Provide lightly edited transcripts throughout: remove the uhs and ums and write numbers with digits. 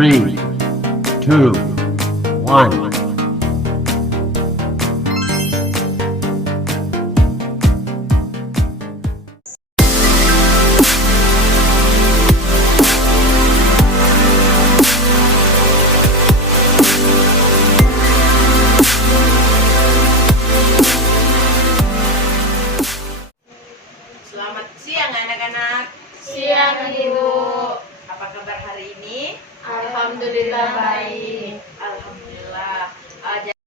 3, 2, 1. Selamat siang anak-anak. Siang, Ibu. Apa kabar hari ini? Alhamdulillah baik. Alhamdulillah.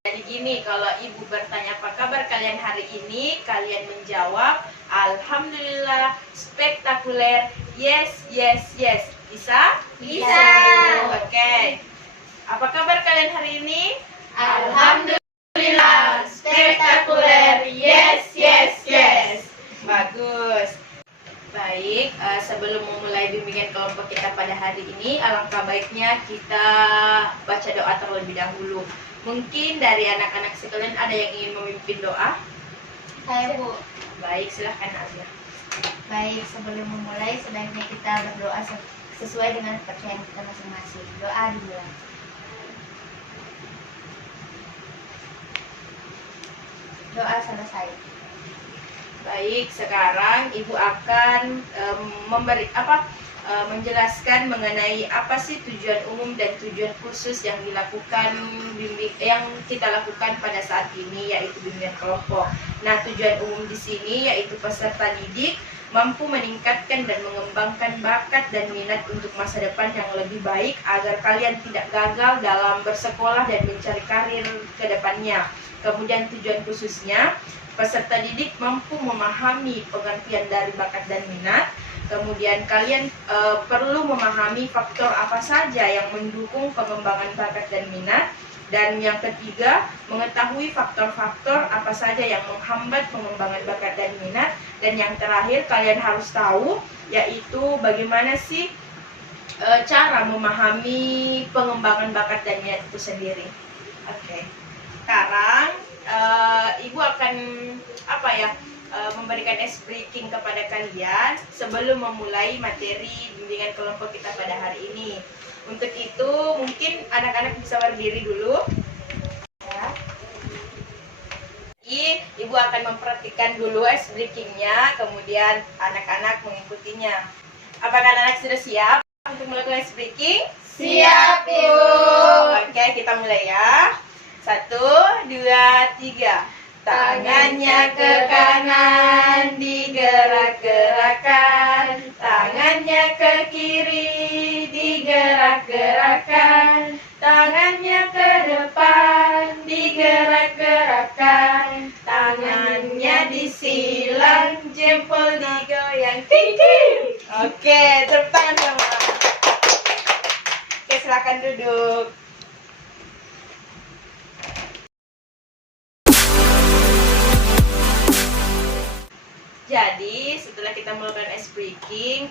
Jadi gini, kalau Ibu bertanya apa kabar kalian hari ini, kalian menjawab Alhamdulillah, spektakuler, yes, yes, yes. Bisa? Bisa. Oke. Apa kabar kalian hari ini? Alhamdulillah, spektakuler, yes, yes, yes. Bagus. Baik, sebelum memulai bimbingan kelompok kita pada hari ini, alangkah baiknya kita baca doa terlebih dahulu. Mungkin dari anak-anak sekalian ada yang ingin memimpin doa? Saya Bu. Baik, silahkan Azia. Baik, sebelum memulai sebaiknya kita berdoa sesuai dengan kepercayaan kita masing-masing. Doa dimulai. Doa selesai. Baik, sekarang Ibu akan menjelaskan mengenai apa sih tujuan umum dan tujuan khusus yang kita lakukan pada saat ini, yaitu bimbingan kelompok. Nah, tujuan umum di sini yaitu peserta didik mampu meningkatkan dan mengembangkan bakat dan minat untuk masa depan yang lebih baik agar kalian tidak gagal dalam bersekolah dan mencari karir ke depannya. Kemudian tujuan khususnya, peserta didik mampu memahami pengertian dari bakat dan minat. Kemudian kalian perlu memahami faktor apa saja yang mendukung pengembangan bakat dan minat. Dan yang ketiga, mengetahui faktor-faktor apa saja yang menghambat pengembangan bakat dan minat. Dan yang terakhir, kalian harus tahu yaitu bagaimana sih cara memahami pengembangan bakat dan minat itu sendiri. Oke. Sekarang Ibu akan memberikan ice breaking kepada kalian sebelum memulai materi bimbingan kelompok kita pada hari ini. Untuk itu mungkin anak-anak bisa berdiri dulu. Ya. Jadi, Ibu akan memperhatikan dulu ice breakingnya, kemudian anak-anak mengikutinya. Apakah anak-anak sudah siap untuk melakukan ice breaking? Siap, Ibu. Oke, kita mulai ya. 1, 2, 3. Tangannya ke kanan, digerak-gerakkan. Tangannya ke kiri, digerak-gerakkan. Tangannya ke depan, digerak-gerakkan. Tangannya disilang, jempol digoyang. Ting-ting. Oke, tepuk tangan semua. Oke, silakan duduk. Jadi setelah kita melakukan ice breaking,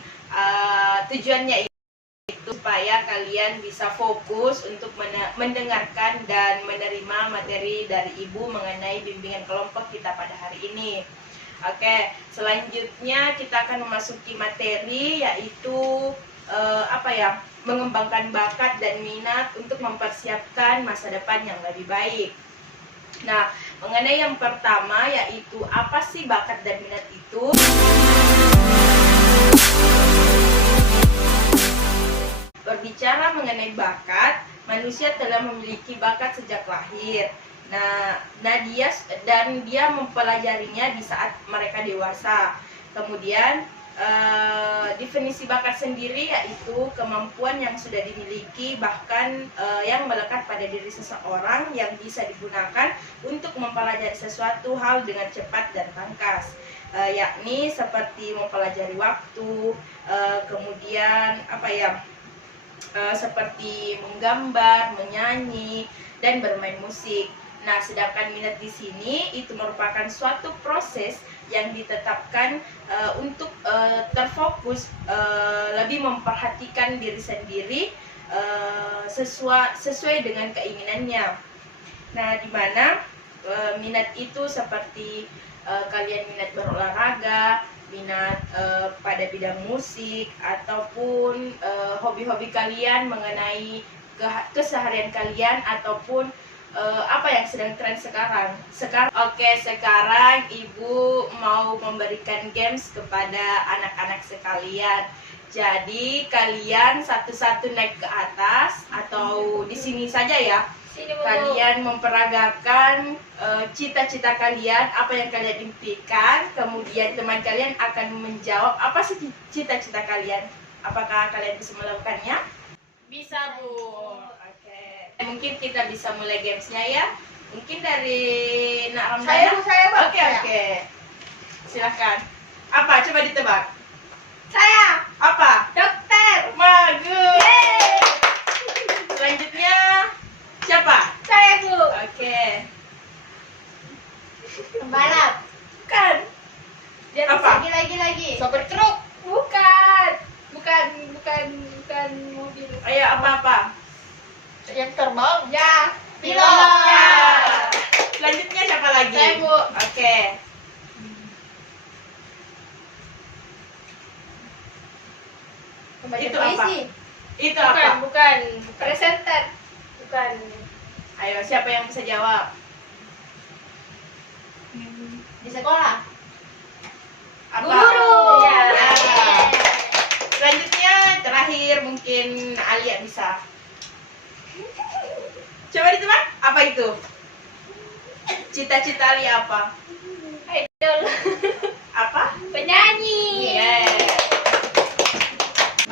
tujuannya itu supaya kalian bisa fokus untuk mendengarkan dan menerima materi dari Ibu mengenai bimbingan kelompok kita pada hari ini. Oke, selanjutnya kita akan memasuki materi yaitu mengembangkan bakat dan minat untuk mempersiapkan masa depan yang lebih baik. Nah, mengenai yang pertama yaitu apa sih bakat dan minat itu? Berbicara mengenai bakat, manusia telah memiliki bakat sejak lahir. Nah dia mempelajarinya di saat mereka dewasa. Kemudian definisi bakat sendiri yaitu kemampuan yang sudah dimiliki bahkan yang melekat pada diri seseorang yang bisa digunakan untuk mempelajari sesuatu hal dengan cepat dan tangkas, yakni seperti mempelajari waktu, kemudian seperti menggambar, menyanyi, dan bermain musik. Nah, sedangkan minat di sini itu merupakan suatu proses yang ditetapkan untuk terfokus, lebih memperhatikan diri sendiri sesuai dengan keinginannya. Nah, di mana minat itu seperti kalian minat berolahraga, minat pada bidang musik ataupun hobi-hobi kalian mengenai keseharian kalian ataupun apa yang sedang tren sekarang. Sekarang Ibu mau memberikan games kepada anak-anak sekalian. Jadi kalian satu-satu naik ke atas atau di sini saja ya. Kalian memperagakan cita-cita kalian, apa yang kalian impikan. Kemudian teman kalian akan menjawab apa sih cita-cita kalian. Apakah kalian bisa melakukannya? Bisa, Bu. Oke. Mungkin kita bisa mulai gamesnya ya. Mungkin dari Nak Ramdana. Saya, Bu. Oke. Silakan. Apa? Coba ditebak. Saya Apa? dokter. Bagus. Selanjutnya siapa? Saya, Bu. Oke. Pembalap. Bukan. Dia Apa? lagi. Sopir truk. Bukan mobil. Ayo apa-apa? Yang terbang. Ya. Pilot. Pilot. Ya. Selanjutnya siapa lagi? Saya, Bu. Oke. Itu apa? Itu apa? Bukan. Presenter. Bukan. Ayo, siapa yang bisa jawab? Di sekolah. Apa? Guru. Ya. Ya. Selanjutnya terakhir mungkin Alia bisa. Coba ditebak, apa itu? Cita-cita Alia apa? Idol. Apa? Penyanyi. Yes.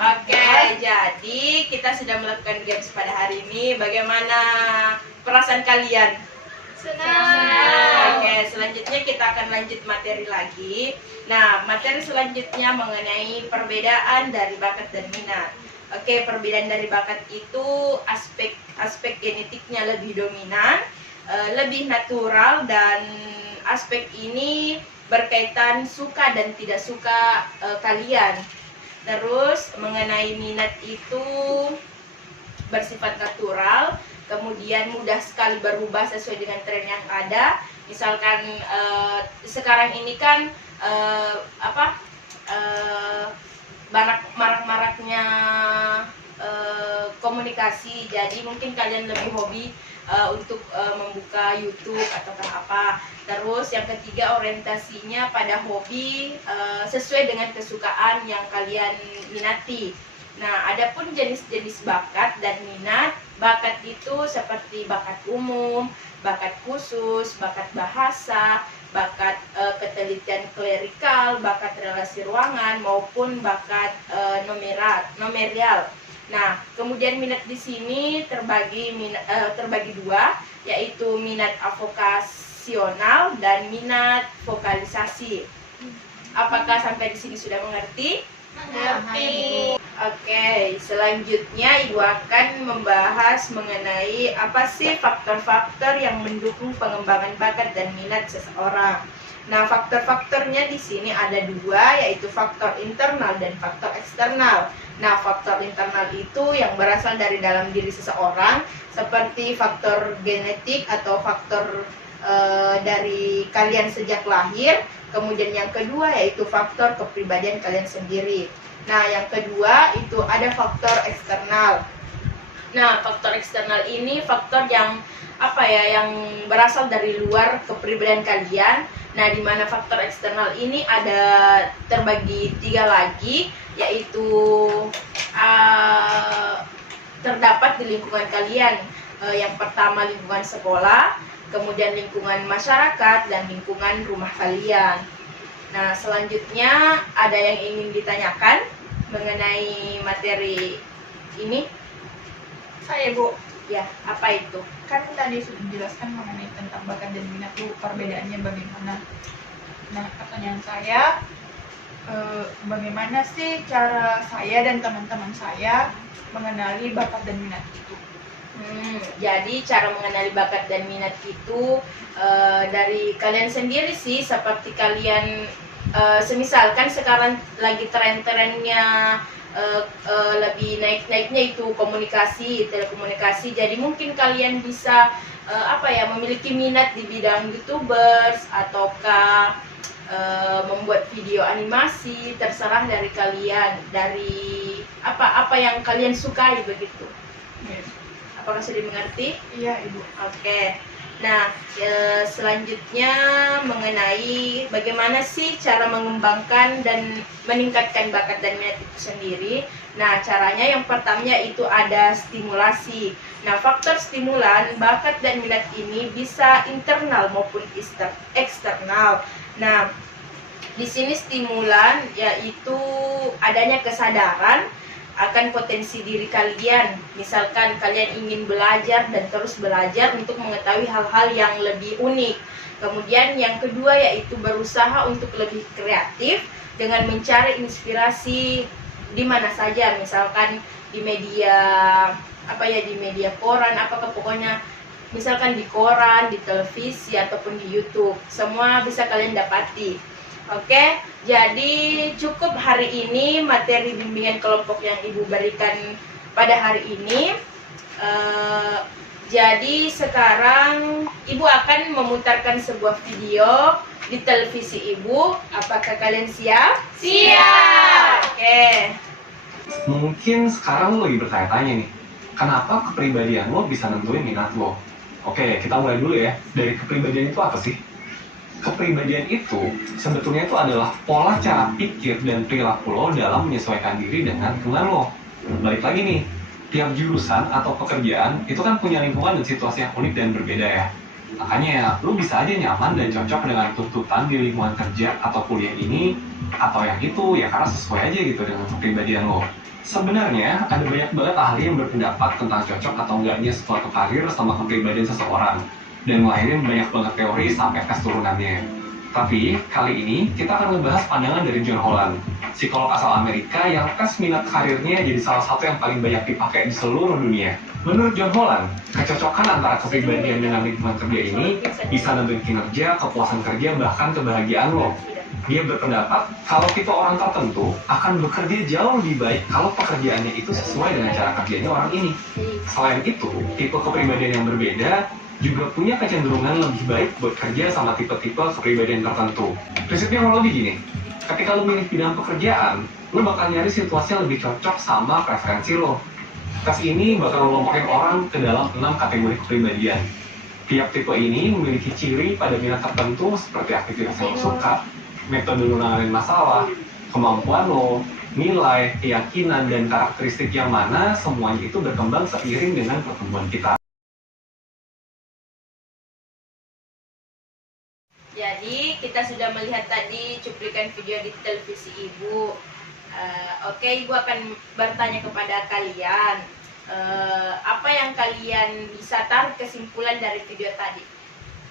Oke, jadi kita sudah melakukan games pada hari ini. Bagaimana perasaan kalian? Senang. Oke, selanjutnya kita akan lanjut materi lagi. Nah, materi selanjutnya mengenai perbedaan dari bakat dan minat. Oke, perbedaan dari bakat itu aspek genetiknya lebih dominan, lebih natural, dan aspek ini berkaitan suka dan tidak suka kalian. Terus mengenai minat itu bersifat natural, kemudian mudah sekali berubah sesuai dengan tren yang ada. Misalkan sekarang ini kan marak-maraknya komunikasi, jadi mungkin kalian lebih hobi untuk membuka YouTube ataukah apa. Terus yang ketiga, orientasinya pada hobi sesuai dengan kesukaan yang kalian minati. Nah, adapun jenis-jenis bakat dan minat, bakat itu seperti bakat umum, bakat khusus, bakat bahasa, bakat ketelitian klerikal, bakat relasi ruangan, maupun bakat nomerial. Nah, kemudian minat di sini terbagi dua, yaitu minat avokasional dan minat vokalisasi. Apakah sampai di sini sudah mengerti? Mengerti. Oke, selanjutnya Ibu akan membahas mengenai apa sih faktor-faktor yang mendukung pengembangan bakat dan minat seseorang. Nah, faktor-faktornya di sini ada dua, yaitu faktor internal dan faktor eksternal. Nah, faktor internal itu yang berasal dari dalam diri seseorang, seperti faktor genetik atau faktor dari kalian sejak lahir. Kemudian yang kedua yaitu faktor kepribadian kalian sendiri. Nah, yang kedua itu ada faktor eksternal. Nah, faktor eksternal ini faktor yang yang berasal dari luar kepribadian kalian. Nah, di mana faktor eksternal ini ada terbagi tiga lagi, yaitu terdapat di lingkungan kalian. Yang pertama lingkungan sekolah, kemudian lingkungan masyarakat, dan lingkungan rumah kalian. Nah, selanjutnya ada yang ingin ditanyakan mengenai materi ini? Saya, Bu. Ya, apa itu? Kan tadi sudah dijelaskan mengenai tentang bakat dan minat, Bu, perbedaannya bagaimana. Nah, pertanyaan saya, bagaimana sih cara saya dan teman-teman saya mengenali bakat dan minat itu? Jadi cara mengenali bakat dan minat itu dari kalian sendiri sih, seperti kalian semisalkan sekarang lagi tren-trennya lebih naik-naiknya itu komunikasi, telekomunikasi. Jadi mungkin kalian bisa memiliki minat di bidang YouTubers ataukah membuat video animasi, terserah dari kalian, dari apa yang kalian sukai begitu. Yes. Apakah sudah dimengerti? Iya, Ibu. Oke. Nah, selanjutnya mengenai bagaimana sih cara mengembangkan dan meningkatkan bakat dan minat itu sendiri. Nah, caranya yang pertamanya itu ada stimulasi. Nah, faktor stimulan bakat dan minat ini bisa internal maupun eksternal. Nah, di sini stimulan yaitu adanya kesadaran akan potensi diri kalian. Misalkan kalian ingin belajar dan terus belajar untuk mengetahui hal-hal yang lebih unik. Kemudian yang kedua yaitu berusaha untuk lebih kreatif dengan mencari inspirasi di mana saja, misalkan di media di media koran, apakah pokoknya misalkan di koran, di televisi ataupun di YouTube. Semua bisa kalian dapati. Oke, jadi cukup hari ini materi bimbingan kelompok yang Ibu berikan pada hari ini. Jadi sekarang Ibu akan memutarkan sebuah video di televisi Ibu. Apakah kalian siap? Siap! Oke. Mungkin sekarang lo lagi bertanya-tanya nih, kenapa kepribadian lo bisa nentuin minat lo? Oke, kita mulai dulu ya. Dari kepribadian itu apa sih? Kepribadian itu sebetulnya itu adalah pola cara pikir dan perilaku lo dalam menyesuaikan diri dengan lingkungan lo. Balik lagi nih, tiap jurusan atau pekerjaan itu kan punya lingkungan dan situasi yang unik dan berbeda ya. Makanya lo bisa aja nyaman dan cocok dengan tuntutan di lingkungan kerja atau kuliah ini atau yang itu ya karena sesuai aja gitu dengan kepribadian lo. Sebenarnya ada banyak banget ahli yang berpendapat tentang cocok atau enggaknya suatu karir sama kepribadian seseorang dan ngelahirin banyak banget teori sampai tes turunannya. Tapi kali ini kita akan ngebahas pandangan dari John Holland, psikolog asal Amerika yang tes minat karirnya jadi salah satu yang paling banyak dipakai di seluruh dunia. Menurut John Holland, kecocokan antara kepribadian dengan lingkungan kerja ini bisa nentuin kinerja, kepuasan kerja, bahkan kebahagiaan lo. Dia berpendapat kalau tipe orang tertentu akan bekerja jauh lebih baik kalau pekerjaannya itu sesuai dengan cara kerjanya orang ini. Selain itu, tipe kepribadian yang berbeda juga punya kecenderungan lebih baik buat kerja sama tipe-tipe kepribadian tertentu. Prinsipnya kalau lebih gini, ketika lo milih bidang pekerjaan, lo bakal nyari situasi yang lebih cocok sama preferensi lo. Tes ini bakal melompokin orang ke dalam 6 kategori kepribadian. Tiap tipe ini memiliki ciri pada minat tertentu seperti aktivitas yang lo suka, metode lo nanganin masalah, kemampuan lo, nilai, keyakinan, dan karakteristik yang mana semuanya itu berkembang seiring dengan pertumbuhan kita. Jadi kita sudah melihat tadi cuplikan video di televisi Ibu. Oke, Ibu akan bertanya kepada kalian, apa yang kalian bisa tarik kesimpulan dari video tadi?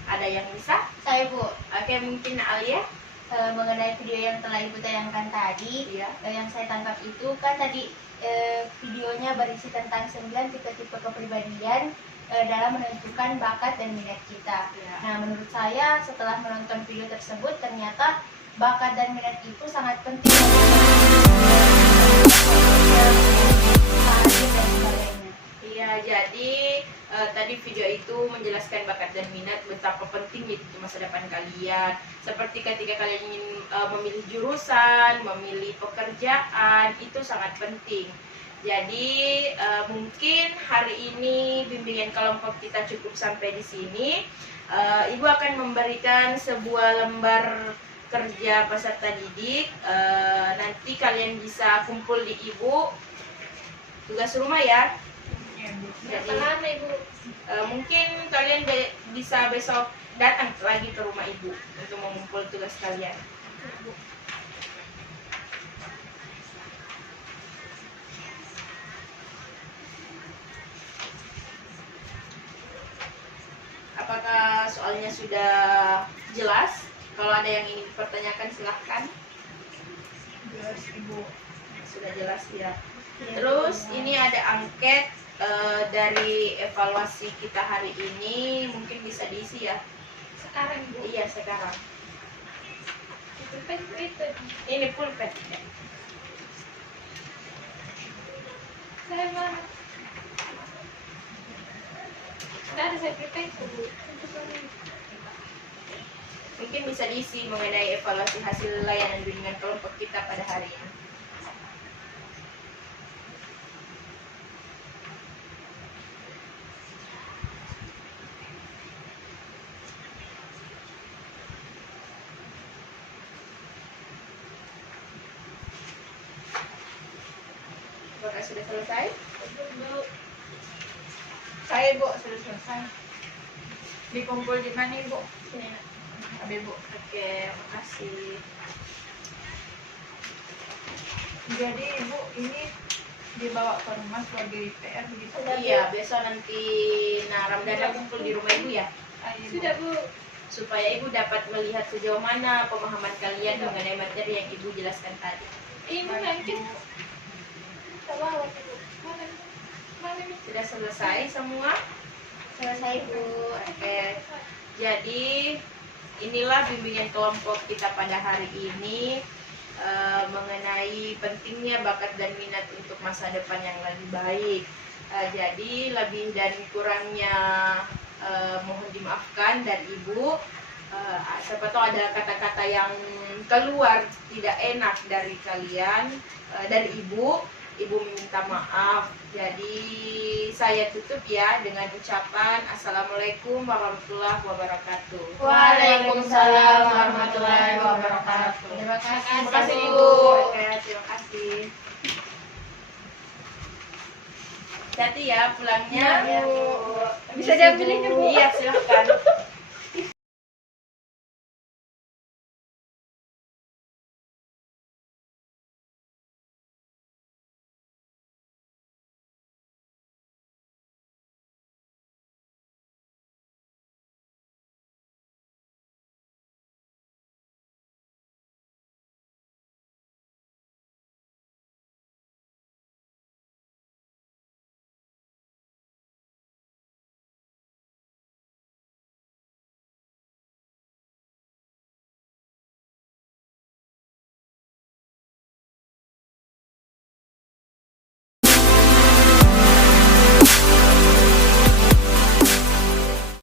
Ada yang bisa? Saya, Bu. Oke, mungkin Alia. Mengenai video yang telah Ibu tayangkan tadi, Iya. yang saya tangkap itu kan tadi videonya berisi tentang 9 tipe-tipe kepribadian dalam menentukan bakat dan minat kita. Iya. Nah, menurut saya setelah menonton video tersebut ternyata bakat dan minat itu sangat penting. Iya, jadi tadi video itu menjelaskan bakat dan minat betapa pentingnya itu masa depan kalian. Seperti ketika kalian ingin memilih jurusan, memilih pekerjaan, itu sangat penting. Jadi mungkin hari ini bimbingan kelompok kita cukup sampai di sini. Ibu akan memberikan sebuah lembar kerja peserta didik. Nanti kalian bisa kumpul di Ibu tugas rumah ya. Jadi Ibu? mungkin kalian bisa besok datang lagi ke rumah Ibu untuk mengumpul tugas kalian. Apakah soalnya sudah jelas? Kalau ada yang ingin dipertanyakan silahkan. Jelas, Ibu. Sudah jelas ya. Terus ini ada angket dari evaluasi kita hari ini, mungkin bisa diisi ya. Sekarang, Bu. Iya, sekarang. Itu. Ini pulpen. Saya mana? Tidak ada saya itu, Bu. Mungkin bisa diisi mengenai evaluasi hasil layanan bimbingan kelompok kita pada hari ini. Apakah sudah selesai? Saya Bu sudah selesai. Dikumpul di mana Bu? Sini. Ada Bu. Oke, makasih. Jadi Ibu ini dibawa ke rumah sebagai PR begitu? Iya, besok nanti Ramdana kumpul di rumah Ibu ya. Sudah Bu. Supaya Ibu dapat melihat sejauh mana pemahaman kalian mengenai materi yang Ibu jelaskan tadi. Ibu nanti sama Bu. Sudah selesai semua? Selesai Bu. Oke. Jadi inilah bimbingan kelompok kita pada hari ini mengenai pentingnya bakat dan minat untuk masa depan yang lebih baik. Jadi lebih dan kurangnya mohon dimaafkan dan Ibu. Siapa tahu ada kata-kata yang keluar tidak enak dari kalian, dari Ibu. Ibu minta maaf. Jadi saya tutup ya dengan ucapan Assalamualaikum warahmatullahi wabarakatuh. Waalaikumsalam warahmatullahi wabarakatuh. Terima kasih Ibu. Oke, terima kasih. Hati ya pulangnya. Bisa diambilin Bu. Iya, silakan.